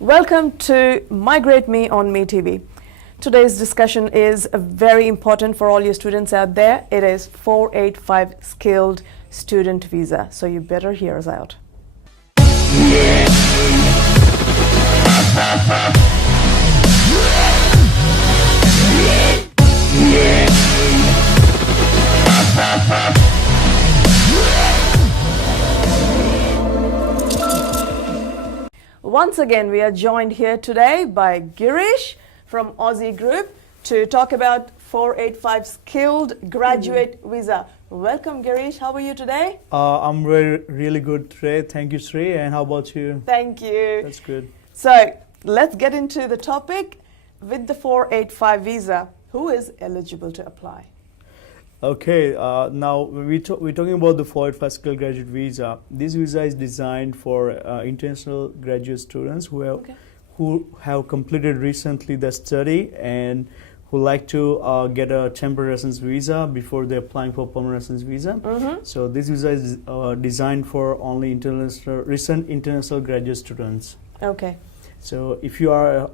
Welcome to Migrate Me on Me TV. Today's discussion is very important for all your students out there. It is 485 skilled student visa. So you better hear us out. Once again, we are joined here today by Girish from Aussizz Group to talk about 485 skilled graduate visa. Welcome, Girish. How are you today? I'm really good today. Thank you, Sri. And how about you? Thank you. That's good. So let's get into the topic. With the 485 visa, who is eligible to apply? Okay, now we're talking about the 485 skilled graduate visa. This visa is designed for international graduate students who have completed recently their study and who like to get a temporary residence visa before they're applying for permanent residence visa. So this visa is designed for only recent international graduate students. Okay. So if you are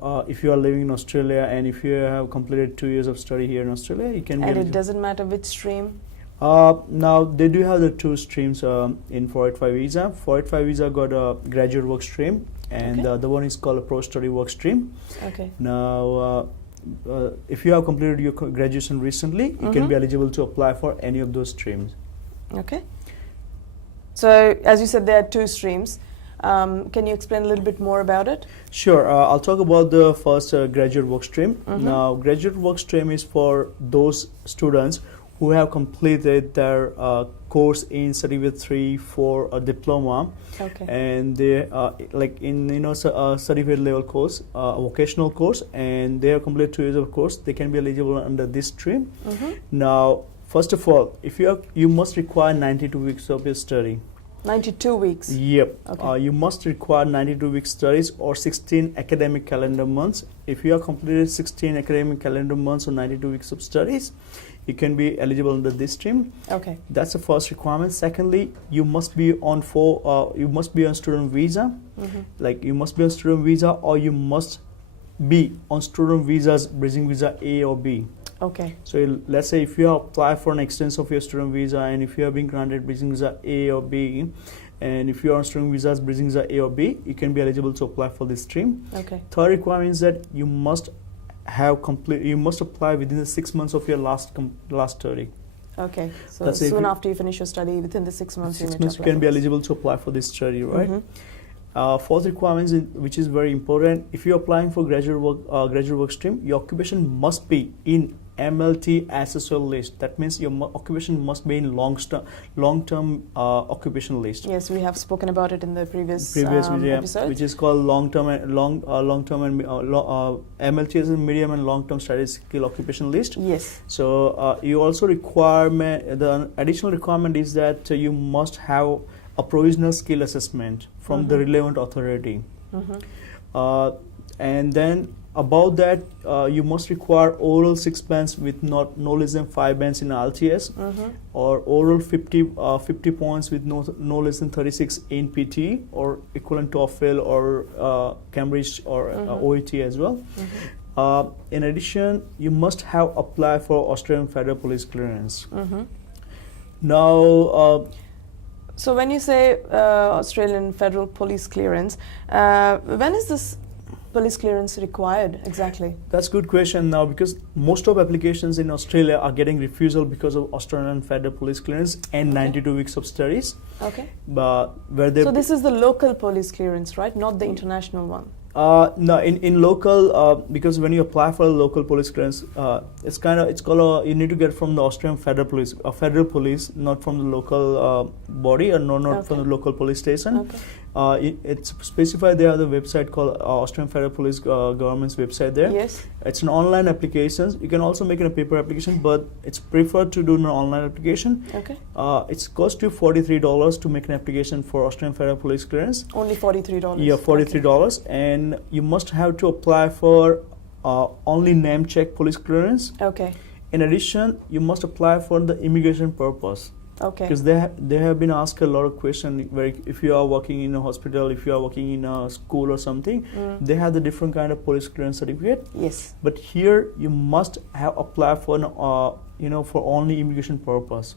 living in Australia and if you have completed 2 years of study here in Australia, you can. And it doesn't matter which stream. Now they do have the two streams in 485 visa. 485 visa got a graduate work stream, and the other one is called a pro study work stream. Okay. Now, if you have completed your graduation recently, you can be eligible to apply for any of those streams. Okay. So as you said, there are two streams. Can you explain a little bit more about it? Sure. I'll talk about the first graduate work stream. Now, graduate work stream is for those students who have completed their course in Certificate 3, 4, or diploma, and they like in certificate level course, vocational course, and they have completed 2 years of course. They can be eligible under this stream. Now, first of all, if you must require 92 weeks of your study. 92 weeks. Yep. Okay. You must require 92 week studies or 16 academic calendar months. If you have completed 16 academic calendar months or 92 weeks of studies, you can be eligible under this stream. Okay. That's the first requirement. Secondly, you must be on student visa. Like you must be on student visa, or you must be on student visas, bridging visa A or B. Okay. So let's say if you apply for an extension of your student visa, and if you have been granted bridging visa A or B, and if you are on student visas bridging visa A or B, you can be eligible to apply for this stream. Okay. Third requirement is that you must apply within the 6 months of your last study. Okay. So soon after you finish your study, within the 6 months, you can be eligible to apply for this study, right? Fourth requirement, which is very important, if you're applying for graduate work stream, your occupation must be in MLT SSL list. That means your occupation must be in long-term occupation list. Yes, we have spoken about it in the previous video, episode, which is called long-term and MLT is a medium and long-term statistical occupation list. Yes. So you also the additional requirement is that you must have a provisional skill assessment from the relevant authority. And then above that, you must require oral 6 bands with no less than 5 bands in IELTS, or oral 50 points with no less than 36 in PT, or equivalent to TOEFL or Cambridge or OET as well. In addition, you must have applied for Australian Federal Police clearance. Now, so when you say Australian Federal Police clearance, when is this police clearance required exactly? That's a good question now, because most of applications in Australia are getting refusal because of Australian Federal Police clearance and 92 weeks of studies. Okay. But so this is the local police clearance, right? Not the international one. No, in local, because when you apply for a local police clearance, you need to get from the Australian Federal Police, not from the local body, or not from the local police station. It's specified there. The website called Australian Federal Police government's website there. Yes. It's an online application. You can also make it a paper application, but it's preferred to do an online application. Okay. It's cost you $43 to make an application for Australian Federal Police clearance. Only $43. Yeah, $43, and you must have to apply for only name check police clearance. Okay. In addition, you must apply for the immigration purpose. Okay. Because they have been asked a lot of questions where if you are working in a hospital, if you are working in a school or something, they have the different kind of police clearance certificate. Yes. But here you must have applied for an, for only immigration purpose.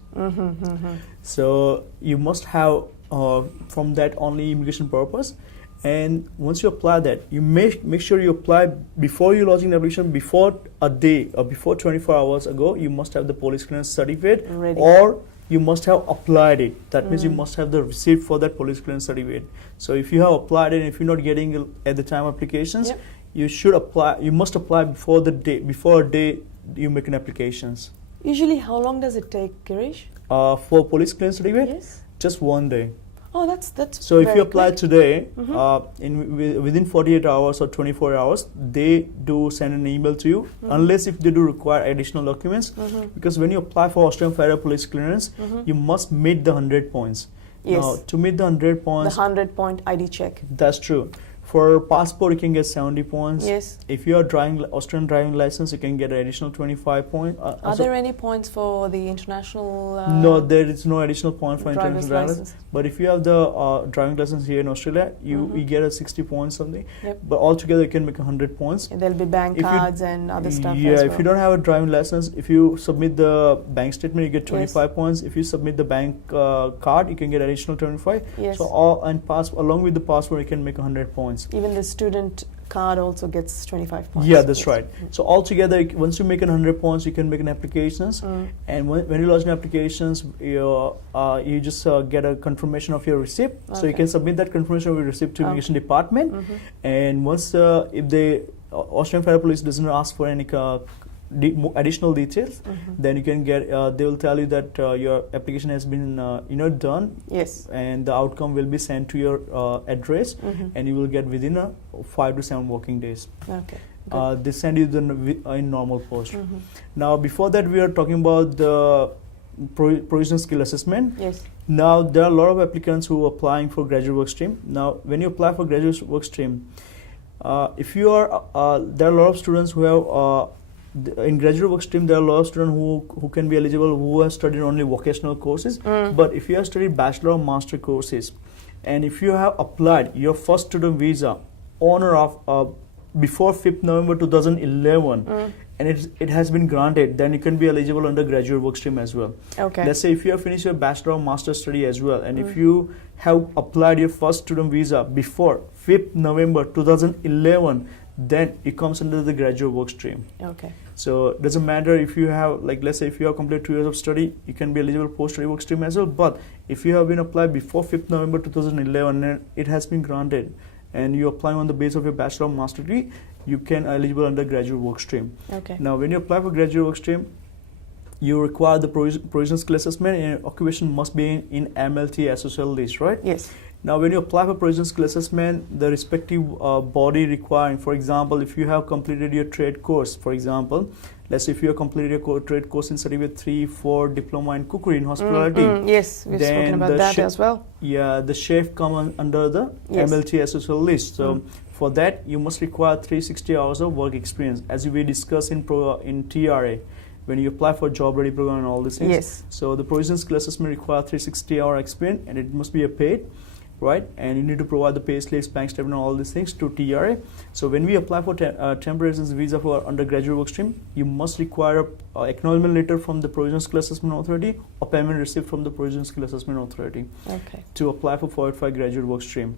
So you must have from that only immigration purpose. And once you apply that, you make sure you apply before you lodging the application, before a day or before 24 hours ago. You must have the police clearance certificate, Ready. or you must have applied it. That means you must have the receipt for that police clearance certificate. So if you have applied it, and if you're not getting it at the time of applications, Yep. you should apply. You must apply before a day you make an applications. Usually, how long does it take, Girish? For police clearance certificate, Yes. just 1 day. Oh, that's So if very you apply quick. today, within 48 hours or 24 hours, they do send an email to you, unless if they do require additional documents. Because when you apply for Australian Federal Police Clearance, you must meet the 100 points. Yes. Now, to meet the 100 The points, 100-point ID check. that's true. For passport, you can get 70 points. Yes. If you are Australian driving license, you can get an additional 25 points. Are there any points for the international? No, there is no additional point for driver's international drivers. license. But if you have the driving license here in Australia, you get a 60 points something. Yep. But altogether, you can make 100 points. There'll be bank If you- cards and other stuff. Yeah, as if well. you don't have a driving license, if you submit the bank statement, you get 25 points. If you submit the bank card, you can get additional 25. Yes. So along with the passport, you can make 100 points. Even the student card also gets 25 points. Yeah, that's Yes. right. So altogether, once you make 100 points, you can make an applications. And when you lodge an applications, you just get a confirmation of your receipt. So you Okay. can submit that confirmation of your receipt to immigration department. And once if the Australian Federal Police doesn't ask for any additional details, then you can get. They will tell you that your application has been done, Yes. and the outcome will be sent to your address, and you will get within 5 to 7 working days. Okay. They send you in normal post. Now, before that, we are talking about the provisional skill assessment. Yes. Now, there are a lot of applicants who are applying for graduate work stream. Now, when you apply for graduate work stream, if you are, there are a lot of students who have. In graduate work stream, there are a lot of students who can be eligible who have studied only vocational courses. But if you have studied bachelor or master courses, and if you have applied your first student visa on or off before 5th November 2011, and it has been granted, then you can be eligible under graduate work stream as well. Okay. Let's say if you have finished your bachelor or master study as well, and if you have applied your first student visa before 5th November 2011, then it comes under the graduate work stream. Okay. So it doesn't matter if you have, like, let's say if you have completed 2 years of study, you can be eligible post-study work stream as well. But if you have been applied before 5th November 2011 and it has been granted, and you apply on the basis of your bachelor or master degree, you can eligible under graduate work stream. Okay. Now, when you apply for graduate work stream, you require the provisional skill assessment, and occupation must be in MLT SSL list, right? Yes. Now, when you apply for provisional skill assessment, the respective body requiring, for example, if you have completed your trade course, for example, let's say if you have completed your trade course in Certificate 3, 4, Diploma in Cookery in Hospitality. Yes, we've then spoken about the that as well. Yeah, the chef come under the Yes. MLT SSL list. So for that, you must require 360 hours of work experience, as we discussed in TRA. When you apply for job ready program and all these things. Yes. So the provisional skill assessment requires 360-hour experience, and it must be paid, right? And you need to provide the pay slips, bank statement, and all these things to TRA. So when we apply for temporary residence visa for undergraduate work stream, you must require a acknowledgement letter from the provisional skill assessment authority or payment receipt from the provisional skill assessment authority Okay. to apply for 485 graduate work stream.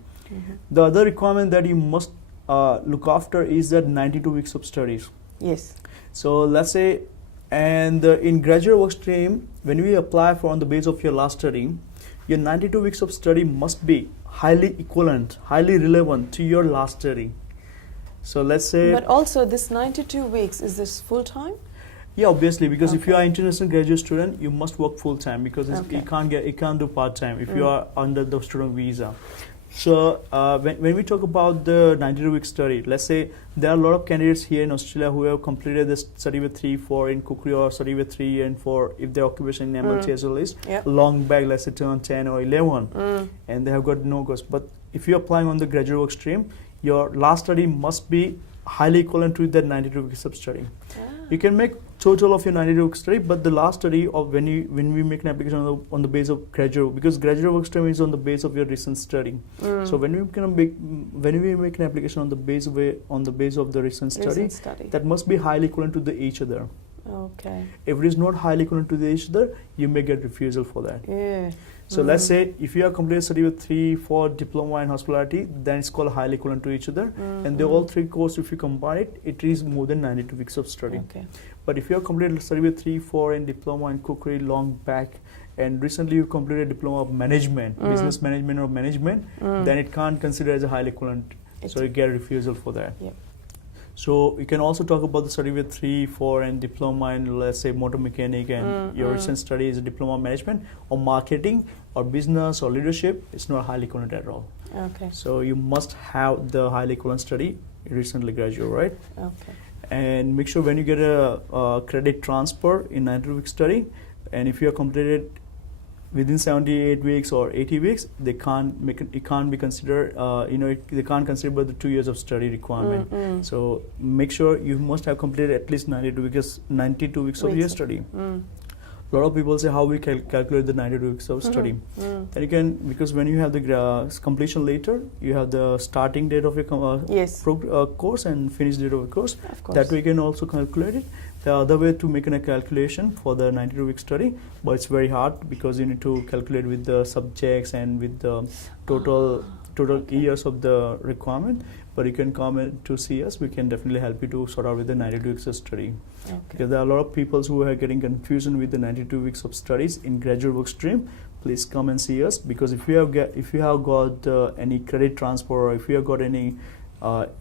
The other requirement that you must look after is that 92 weeks of studies. Yes. So let's say, and in graduate work stream, when we apply for on the basis of your last study, your 92 weeks of study must be highly equivalent, highly relevant to your last study. So let's say, But also, this 92 weeks, is this full time? yeah, obviously, because if you Okay. are international graduate student, you must work full time, because Okay. you can't do part time if you are under the student visa. So when we talk about the 92-week study, let's say there are a lot of candidates here in Australia who have completed the study with 3, 4 in Cookery, or study with 3 and 4 if their occupation in MLT as well is Yep. long back, let's say turn 10 or 11, and they have got no goals. But if you're applying on the graduate work stream, your last study must be highly equivalent to that 92 weeks of study. You can make total of your 90-day work study, but the last study of when we make an application on the base of graduate, because graduate work stream is on the base of your recent study. So when we make an application on the base of the recent study, that must be highly equivalent to each other. Okay. If it is not highly equivalent to each other, you may get refusal for that. Yeah. So let's say if you have completed study with 3-4 diploma in hospitality, then it's called highly equivalent to each other. And the all 3 courses, if you combine it, it is more than 92 weeks of study. Okay. But if you have completed study with 3-4 in diploma in cookery long back, and recently you completed a diploma of management, business management or management, then it can't consider as a highly equivalent. So you get a refusal for that. Yep. So you can also talk about the study with 3-4 and diploma in, let's say, motor mechanic, and your recent study is a diploma management or marketing or business or leadership. It's not highly equivalent at all. Okay. So you must have the highly equivalent study recently graduate, right? Okay. And make sure when you get a credit transfer in 90-week study, and if you have completed within 78 weeks or 80 weeks, they can't make it. It can't be considered. They can't consider the 2 years of study requirement. So make sure you must have completed at least 92 weeks of your study. A lot of people say how we calculate the 92 weeks of study. And you can, because when you have the completion later, you have the starting date of your course and finish date of your course. Of course. That way you can also calculate it. The other way to make a calculation for the 92-week study, but it's very hard because you need to calculate with the subjects and with the total years of the requirement. But you can come in to see us. We can definitely help you to sort out with the 92 weeks of study. Okay. Because there are a lot of people who are getting confusion with the 92 weeks of studies in graduate work stream. Please come and see us, because if you have got any credit transfer, or if you have got any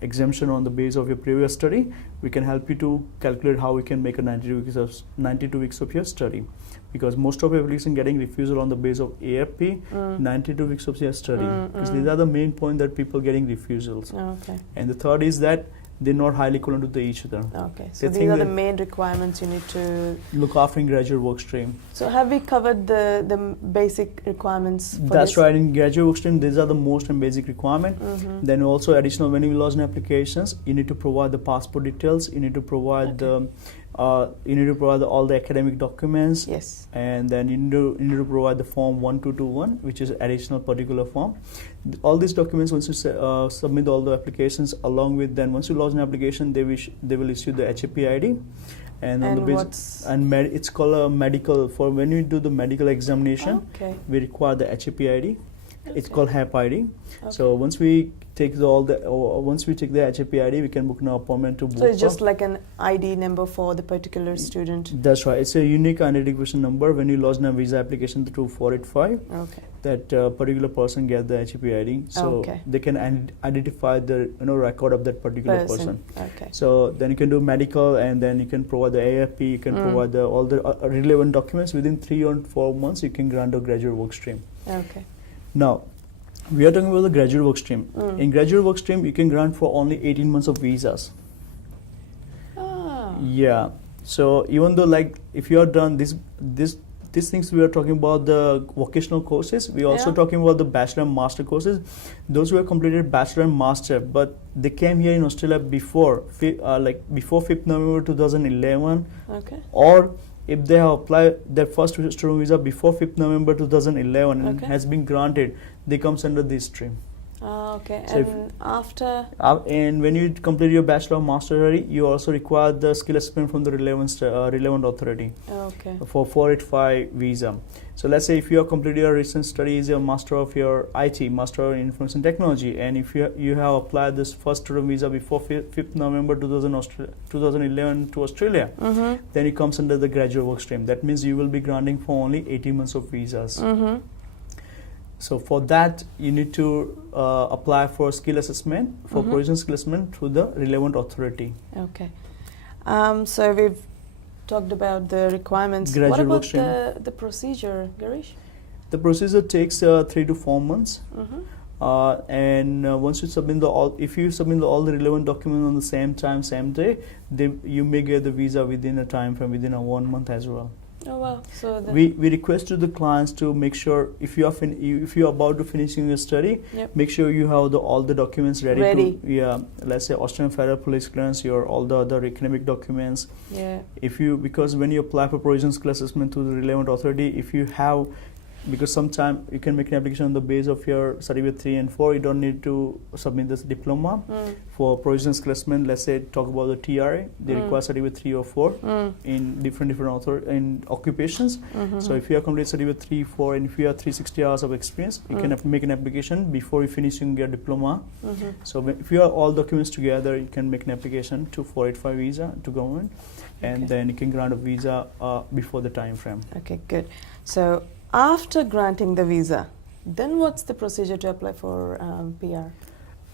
exemption on the base of your previous study, we can help you to calculate how we can make a 92 weeks of your study. Because most of your applications getting refusal on the base of AFP, 92 weeks of your study. Because these are the main point that people getting refusals. Okay. And the third is that they're not highly equivalent to each other. Okay, so these are the main requirements you need to look after in graduate work stream. So have we covered the basic requirements for That's this? right. In graduate work stream, these are the most and basic requirement. Then also additional, when you lodge in applications, you need to provide the passport details. You need to provide all the academic documents. Yes. And then you need to provide the form 1221, which is additional particular form. All these documents, once you submit all the applications, along with, then once you lodge an application, they will issue the HAP ID. And on the basis, it's called a medical. For when you do the medical examination, we require the HAP ID. It's called HAP ID. So once we take the HAP ID, we can book an appointment to book. So it's just like an ID number for the particular student. That's right. It's a unique identification number. When you lodge a visa application through 485, that particular person get the HAP ID, so they can identify the record of that particular person. So then you can do medical, and then you can provide the AFP. You can provide all the relevant documents. Within 3 or 4 months, you can grant a graduate work stream. Now, we are talking about the graduate work stream. In graduate work stream, you can grant for only 18 months of visas. Yeah. So even though, like, if you are done these things, we are talking about the vocational courses. We are also talking about the bachelor and master courses. Those who have completed bachelor and master, but they came here in Australia before 5th November 2011, or if they have applied their first student visa before 5th November 2011 and has been granted, they comes under this stream. So and after? And when you complete your bachelor or master degree, you also require the skill assessment from the relevant authority for 485 visa. So let's say if you have completed your recent studies, your master of your IT, master in information technology, and if you have applied this first student visa before 5th November 2011 to Australia, then it comes under the graduate work stream. That means you will be granting for only 18 months of visas. So for that, you need to apply for skill assessment, for provisional skill assessment through the relevant authority. So we've talked about the requirements. What about the procedure, Girish? The procedure takes 3 to 4 months. And once you submit if you submit all the relevant documents on the same time, same day, you may get the visa within a time frame, within 1 month as well. wow. So we request to the clients to make sure if you are if you are about to finishing your study, Yep. make sure you have all the documents ready. Ready. To let's say Australian Federal Police clearance, your all the other academic documents. yeah. Because when you apply for provisional skill assessment to the relevant authority, if you have, because sometimes you can make an application on the base of your certificate 3 and 4, you don't need to submit this diploma. For provisional skill assessment, let's say talk about the TRA, they require certificate 3 or 4 in different in occupations. So if you have completed certificate 3, 4 and if you have 360 hours of experience, you can make an application before you finishing your diploma. So if you have all documents together, you can make an application to 485 visa to government, and then you can grant a visa before the time frame. Okay, good. So after granting the visa, then what's the procedure to apply for PR?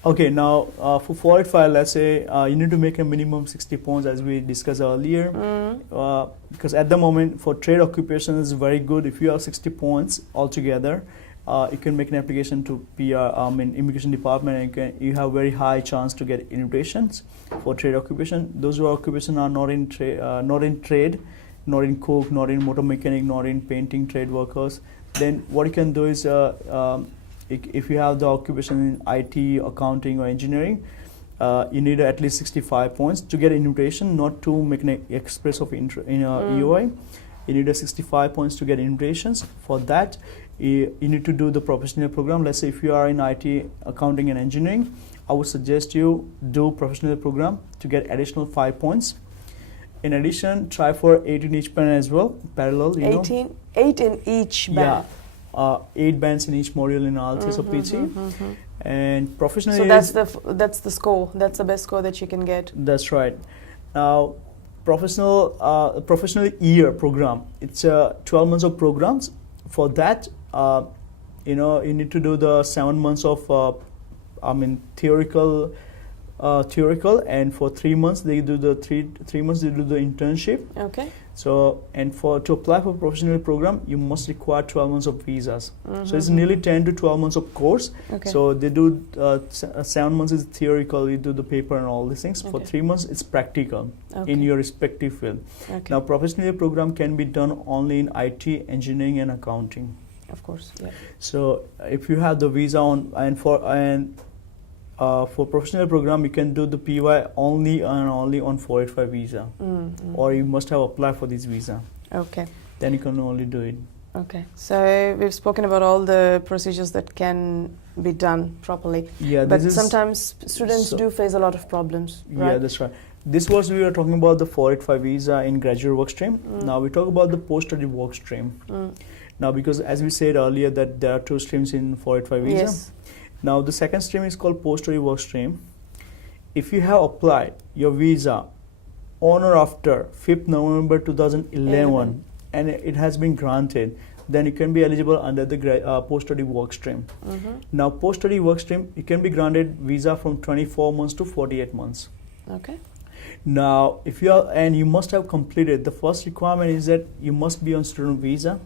Okay, now for 485, let's say you need to make a minimum 60 points as we discussed earlier. Because at the moment for trade occupation is very good. If you have 60 points altogether, you can make an application to PR, immigration department, and you have very high chance to get invitations for trade occupation. Those who are occupation are not in trade, not in cook, not in motor mechanic, not in painting trade workers. Then what you can do is if you have the occupation in IT, accounting or engineering, you need at least 65 points to get an invitation, not to make an express of EOI. You need a 65 points to get invitations. For that, you need to do the professional program. Let's say if you are in IT, accounting and engineering, I would suggest you do professional program to get additional 5 points. In addition, try for 8 in each band as well, parallel. 8 in each band. Yeah, 8 bands in each module in Aussizz or PT. And professional. So that's the score. That's the best score that you can get. That's right. Now, professional year program. It's 12 months of programs. For that, you need to do the 7 months of theoretical, and for 3 months they do the 3 months they do the internship. Okay. So, and to apply for professional program, you must require 12 months of visas. So it's nearly 10 to 12 months of course. Okay. So they do 7 months is theoretical, you do the paper and all these things. Okay. For 3 months, it's practical in your respective field. Okay. Now, professional program can be done only in IT, engineering, and accounting. Of course. Yeah. So if you have the visa on for professional program, you can do the PY only on 485 visa, or you must have applied for this visa. Okay. Then you can only do it. Okay. So we've spoken about all the procedures that can be done properly. Yeah, but sometimes students do face a lot of problems. Right? Yeah, that's right. This was we were talking about the 485 visa in graduate work stream. Now we talk about the post-study work stream. Now, because as we said earlier that there are 2 streams in 485 visa. Yes. Now the second stream is called post-study work stream. If you have applied your visa on or after 5th November 2011 and it has been granted, then you can be eligible under the post-study work stream. Now post-study work stream, you can be granted visa from 24 months to 48 months. Okay. Now if you are, and you must have completed, the first requirement is that you must be on student visa.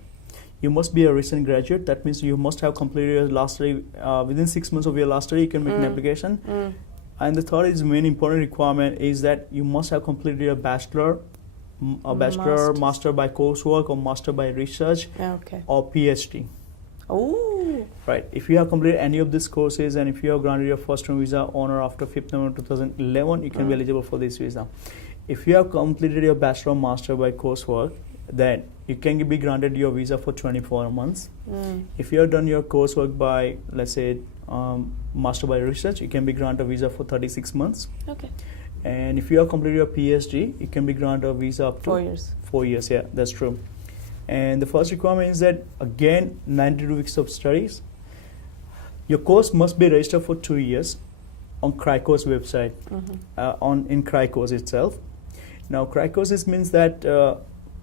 You must be a recent graduate. That means you must have completed your last study within 6 months of your last study. You can make an application. And the third is main important requirement is that you must have completed your bachelor, master by coursework, or master by research, or PhD. Oh. Right. If you have completed any of these courses and if you have granted your first term visa on or after 5th November 2011, you can be eligible for this visa. If you have completed your bachelor or master by coursework, then you can be granted your visa for 24 months. If you have done your coursework by, let's say, master by research, you can be granted a visa for 36 months. Okay. And if you have completed your PhD, you can be granted a visa up to 4 years. 4 years, yeah, that's true. And the first requirement is that, again, 92 weeks of studies. Your course must be registered for 2 years on CRICO's website, in CRICO's itself. Now, CRICO's means that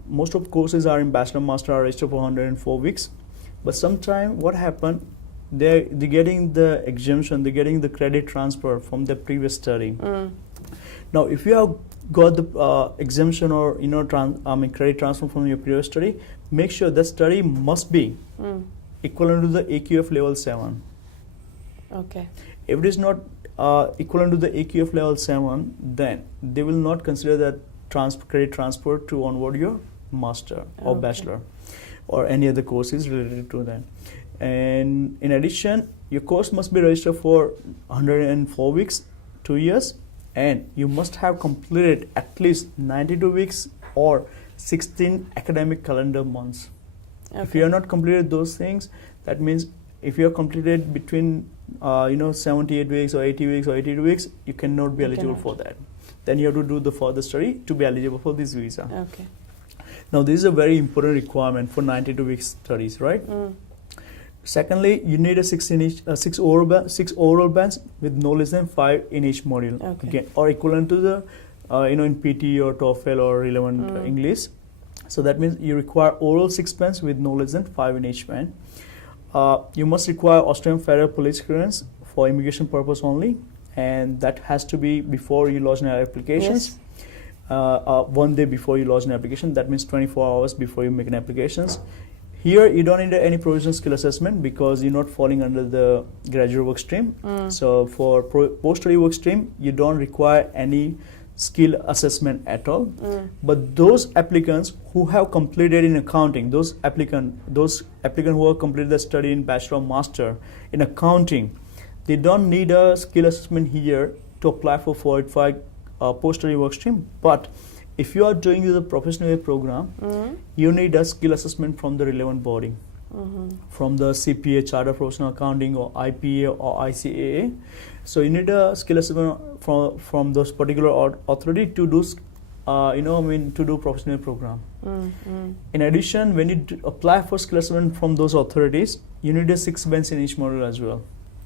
most of courses are in bachelor master are registered for 104 weeks, but sometime what happened, they're getting the exemption, they're getting the credit transfer from the previous study. Now if you have got the exemption or credit transfer from your previous study, make sure that study must be equivalent to the AQF level 7. Okay. If it is not equivalent to the AQF level 7, then they will not consider that credit transfer to onboard your master or Okay. bachelor, or any other courses related to that. And in addition, your course must be registered for 104 weeks, 2 years, and you must have completed at least 92 weeks or 16 academic calendar months. If you have not completed those things, that means if you have completed between 78 weeks or 80 weeks or 82 weeks, you cannot be eligible for that. Then you have to do the further study to be eligible for this visa. Okay. Now this is a very important requirement for 92 week studies, right? Secondly, you need a six oral bands with no less than 5 in each module, Okay. again, or equivalent to the in PT or TOEFL or relevant English. So that means you require oral 6 bands with no less than 5 in each band. You must require Australian Federal Police clearance for immigration purpose only, and that has to be before you lodge an applications. Yes. 1 day before you lodge an application, that means 24 hours before you make an applications. Here you don't need any provisional skill assessment because you're not falling under the graduate work stream. So for post-study work stream, you don't require any skill assessment at all. But those applicants who have completed in accounting, those applicant who have completed the study in bachelor or master in accounting, they don't need a skill assessment here to apply for 485 post-study work stream. But if you are doing the professional program, you need a skill assessment from the relevant body, from the CPA, Charter Professional Accounting, or IPA or ICAA. So you need a skill assessment from those particular authority to do, to do professional program. In addition, when you apply for skill assessment from those authorities, you need a 6 bands in each module as well.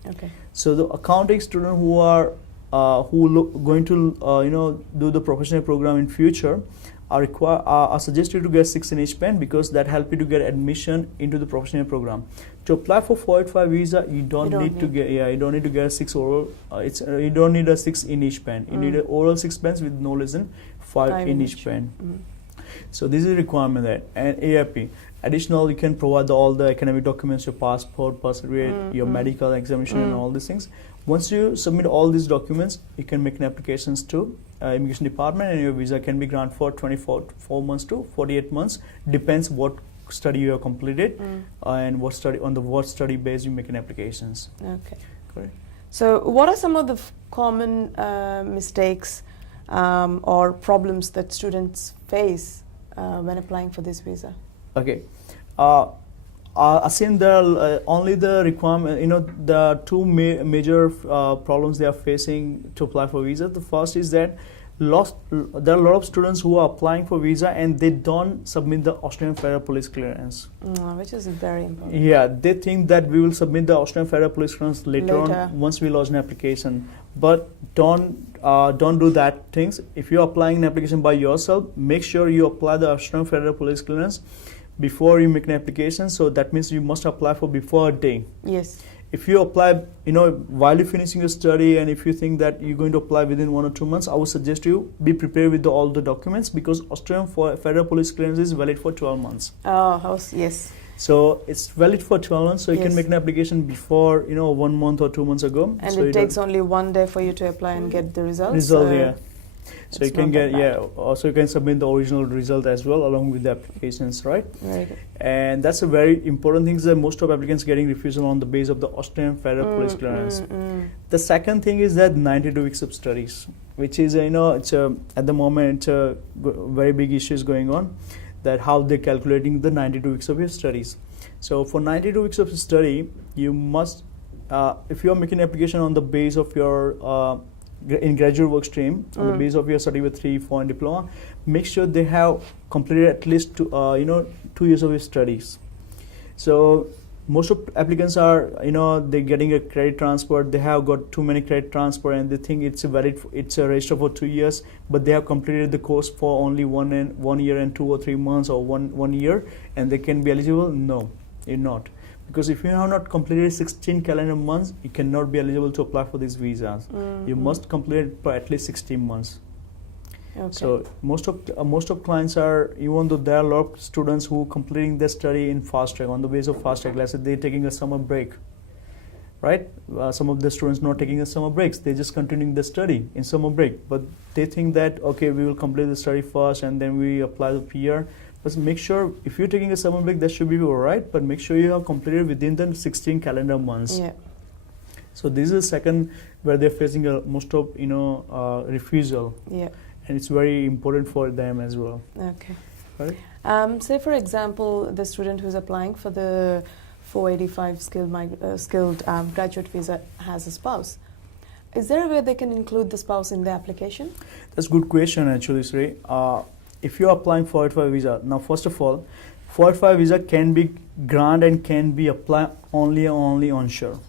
Okay. So the accounting student who are going to do the professional program in future are suggested to get 6 in each band because that help you to get admission into the professional program. To apply for 485 visa, you don't need to get a 6 oral. You don't need a 6 in each band. You need an oral 6 bands with no less than 5 in each band. So this is a requirement there. And AIP. Additional, you can provide all the academic documents, your passport, birth certificate, your medical examination, and all these things. Once you submit all these documents, you can make an applications to immigration department, and your visa can be granted for 24 months to 48 months. Depends what study you have completed and what study base you make an applications. Okay. Correct. So what are some of the common mistakes or problems that students face when applying for this visa? Okay. Assume there are only the requirement, the two major problems they are facing to apply for visa. The first is that there are a lot of students who are applying for visa and they don't submit the Australian Federal Police clearance. Which is very important. Yeah, they think that we will submit the Australian Federal Police clearance later on once we lodge an application. But don't do that things. If you're applying an application by yourself, make sure you apply the Australian Federal Police clearance before you make an application. So that means you must apply for before a day. Yes. If you apply, while you're finishing your study, and if you think that you're going to apply within 1 or 2 months, I would suggest you be prepared with all the documents because Australian Federal Police clearance is valid for 12 months. Yes. So it's valid for 12 months, so you can make an application before 1 month or 2 months ago. And so it takes only 1 day for you to apply and get the results. Yeah. So you can get also you can submit the original result as well along with the applications, right? Very good. And that's a very important thing, is that most of applicants getting refusal on the basis of the Australian Federal Police clearance. The second thing is that 92 weeks of studies, which is it's at the moment very big issues going on, that how they're calculating the 92 weeks of your studies. So for 92 weeks of study, you must, if you are making an application on the base of your in graduate work stream, on the base of your certificate 3, 4 and diploma, make sure they have completed at least 2 years of your studies. So most of applicants are they're getting a credit transfer. They have got too many credit transfer and they think it's valid. It's a register for 2 years, but they have completed the course for only 1 year and 2 or 3 months or one year, and they can be eligible. No, you're not. Because if you have not completed 16 calendar months, you cannot be eligible to apply for these visas. You must complete it for at least 16 months. Okay. So most of clients are, even though there are a lot of students who completing their study in fast track, on the basis of fast track, let's say they're taking a summer break, right? Some of the students not taking a summer breaks, they're just continuing the study in summer break, but they think that okay, we will complete the study first and then we apply the PR. But make sure if you're taking a summer break, that should be all right. But make sure you have completed within the 16 calendar months. Yeah. So this is the second where they're facing a most of refusal. Yeah. And it's very important for them as well. Okay. Right? Say for example, the student who's applying for the 485 skilled graduate visa has a spouse. Is there a way they can include the spouse in the application? That's a good question actually, Sri. If you're applying for 485 visa, now first of all, 485 visa can be granted and can be applied only onshore.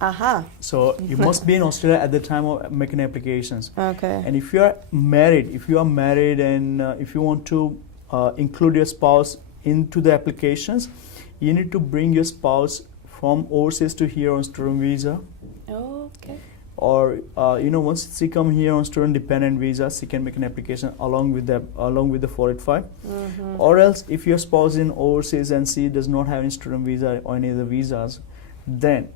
Aha. So you must be in Australia at the time of making applications. Okay. And if you are married, and if you want to include your spouse into the applications, you need to bring your spouse from overseas to here on student visa. Okay. Or once she come here on student dependent visa, she can make an application along with the 485. Mm-hmm. Or else, if your spouse is in overseas and she does not have any student visa or any other visas, then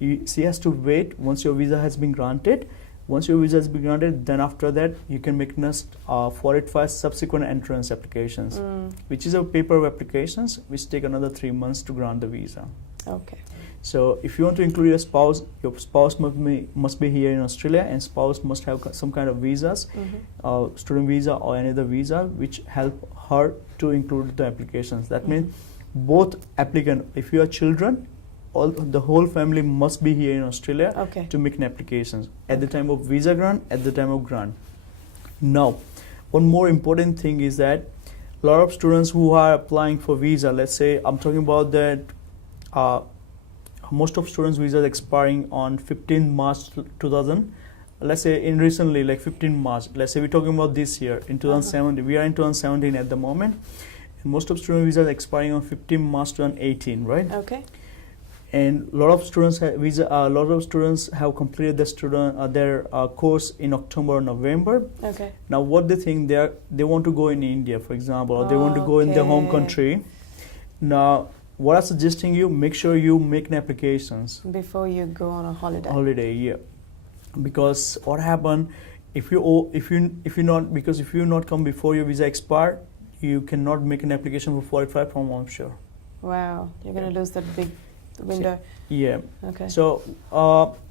she has to wait once your visa has been granted. Once your visa has been granted, then after that you can make next 485 subsequent entrance applications, which is a paper applications which take another 3 months to grant the visa. Okay. So if you want to include your spouse must be here in Australia, and spouse must have some kind of visas, student visa or any other visa which help her to include the applications. That means both applicant, if you are children, the whole family must be here in Australia to make an applications at the time of visa grant, at the time of grant. Now, one more important thing is that a lot of students who are applying for visa, let's say I'm talking about that most of students' visas expiring on 15 March 2000. Let's say in recently, like 15 March. Let's say we're talking about this year in 2017. We are in 2017 at the moment, and most of student visas expiring on 15 March 2018, right? Okay. And a lot of students have completed their course in October or November. Okay. Now, what they think they want to go in India, for example, or they want to go in their home country. Now, what I'm suggesting you, make sure you make an applications before you go on a holiday. Holiday, yeah. Because what happened if you not come before your visa expire, you cannot make an application for 485 from onshore. Wow, you're going to lose that big window. Yeah. Okay. So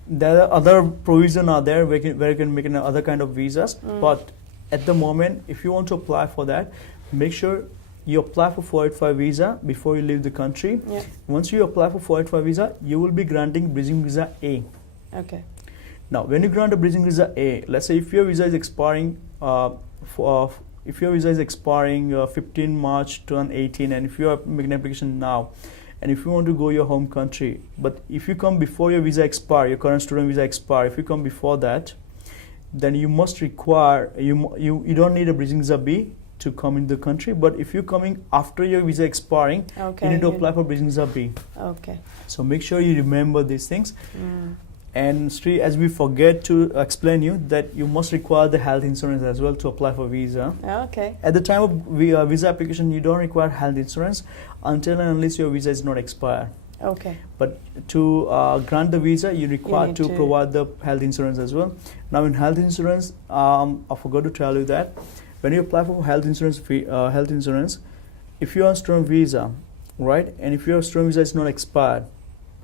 there are other provisions are there where you can make other kind of visas. But at the moment, if you want to apply for that, make sure you apply for 485 visa before you leave the country. Yeah. Once you apply for 485 visa, you will be granting bridging visa A. Okay. Now, when you grant a bridging visa A, let's say if your visa is expiring 15 March 2018, and if you are making an application now, and if you want to go your home country, but if you come before your visa expire, your current student visa expire, if you come before that, then you must require you don't need a bridging visa B to come in the country. But if you're coming after your visa expiring, you need to apply for bridging visa B. Okay. So make sure you remember these things. And Sri, as we forget to explain you that you must require the health insurance as well to apply for visa. Okay. At the time of visa application, you don't require health insurance until and unless your visa is not expired. Okay. But to grant the visa, you require to provide the health insurance as well. Now, in health insurance, I forgot to tell you that when you apply for health insurance, if you are on student visa, right, and if your student visa is not expired,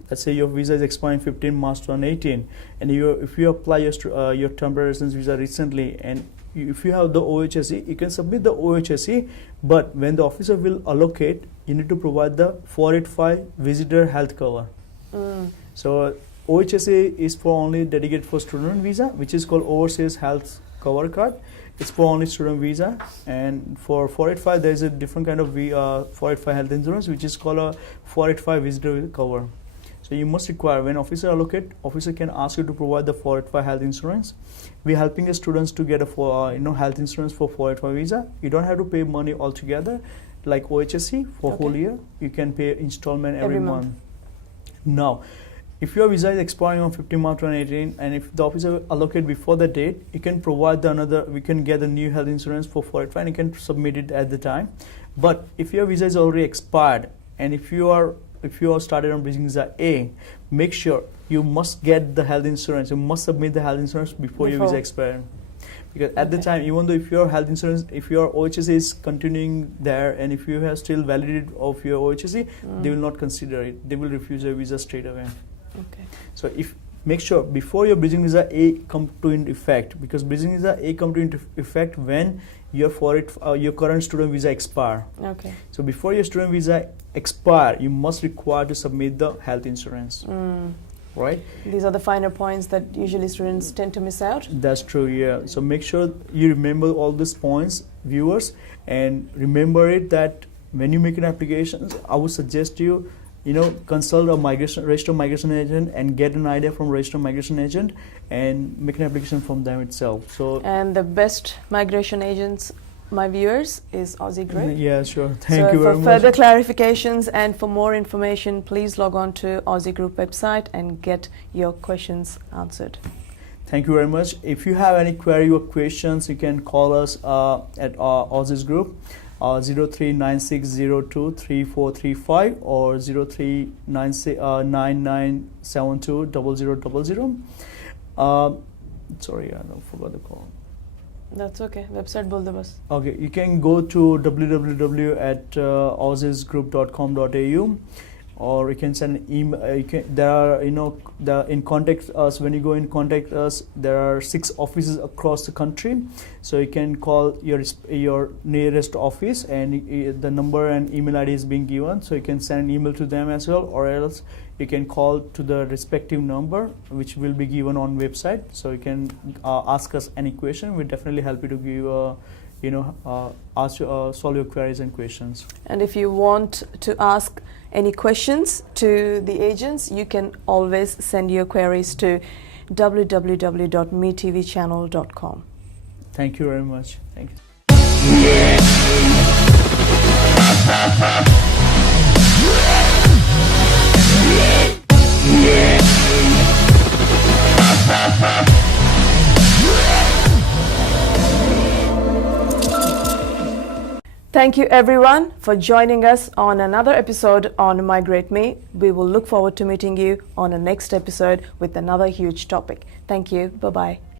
let's say your visa is expiring 15 March 2018, and if you apply your temporary residence visa recently, and if you have the OHSE, you can submit the OHSE, but when the officer will allocate, you need to provide the 485 visitor health cover. So OHSE is for only dedicated for student visa, which is called overseas health cover card. It's for only student visa, and for 485 there is a different kind of 485 health insurance, which is called a 485 visitor cover. So you must require, when officer allocate, officer can ask you to provide the 485 health insurance. We're helping the students to get a health insurance for 485 visa. You don't have to pay money altogether like OHSE for whole year. You can pay installment every month. Now, if your visa is expiring on 15 March 2018, and if the officer allocate before the date, you can provide we can get a new health insurance for 485 and you can submit it at the time. But if your visa is already expired, and if you are started on bridging visa A, make sure you must get the health insurance. You must submit the health insurance before your visa expires. because at the Okay. time, even though if your health insurance, if your OHSC is continuing there, and if you have still validity of your OHSC, they will not consider it. They will refuse your visa straight away. Okay. So if make sure before your bridging visa A come to in effect, because bridging visa A come to in effect when your your current student visa expire. Okay. So before your student visa expire, you must require to submit the health insurance, right? These are the finer points that usually students tend to miss out. That's true, yeah. So make sure you remember all these points, viewers, and remember it that when you make an application, I would suggest you consult a registered migration agent and get an idea from registered migration agent and make an application from them itself. So And the best migration agents, my viewers, is Aussie Group. yeah, sure. Thank you very For much. further clarifications and for more information, please log on to Aussie Group website and get your questions answered. Thank you very much. If you have any query or questions, you can call us at Aussizz Group. 0396023435 or 0399720000. Sorry, I forgot the call. That's okay. Website bol do bas. Okay, you can go to www.aussizgroup.com.au, or you can send an email. There are in contact us. When you go in contact us, there are 6 offices across the country. So you can call your nearest office, and the number and email ID is being given. So you can send an email to them as well, or else you can call to the respective number which will be given on website. So you can ask us any question. We'll definitely help you to give solve your queries and questions. And if you want to ask any questions to the agents, you can always send your queries to www.metvchannel.com. Thank you very much. Thank you. Thank you everyone for joining us on another episode on Migrate Me. We will look forward to meeting you on the next episode with another huge topic. Thank you. Bye-bye.